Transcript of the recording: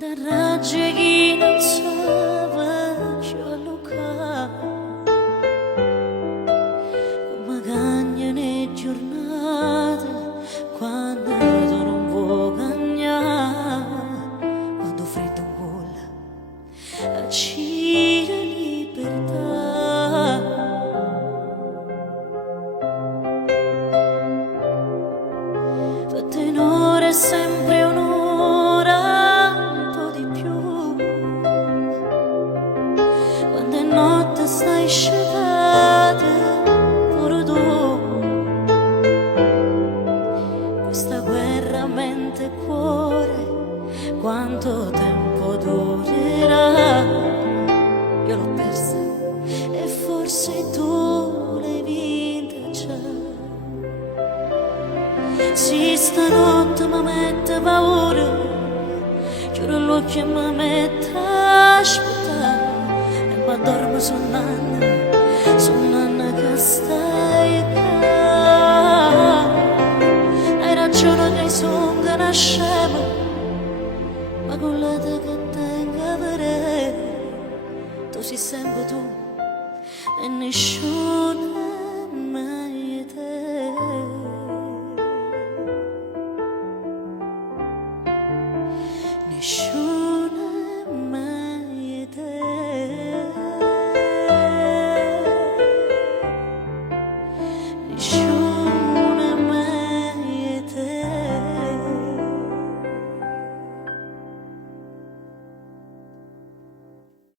Da raggi chi non sa che Luca come cagna ne giornate quando tu non vuoi cagnare quando freddo vola accira libertà per tenore è sempre un'ora un po' di più quando è notte stai scelata pure tu questa guerra mente e cuore quanto tempo durerà io l'ho persa e forse tu l'hai vinta già sì stanotte mi mette paura chiudo l'occhio e mi mette a aspettare e mi addormo sonnando che stai qua hai ragione che sono una scema ma con la te che tengo a vedere tu sei sempre tu e nessuno è mai te nessuno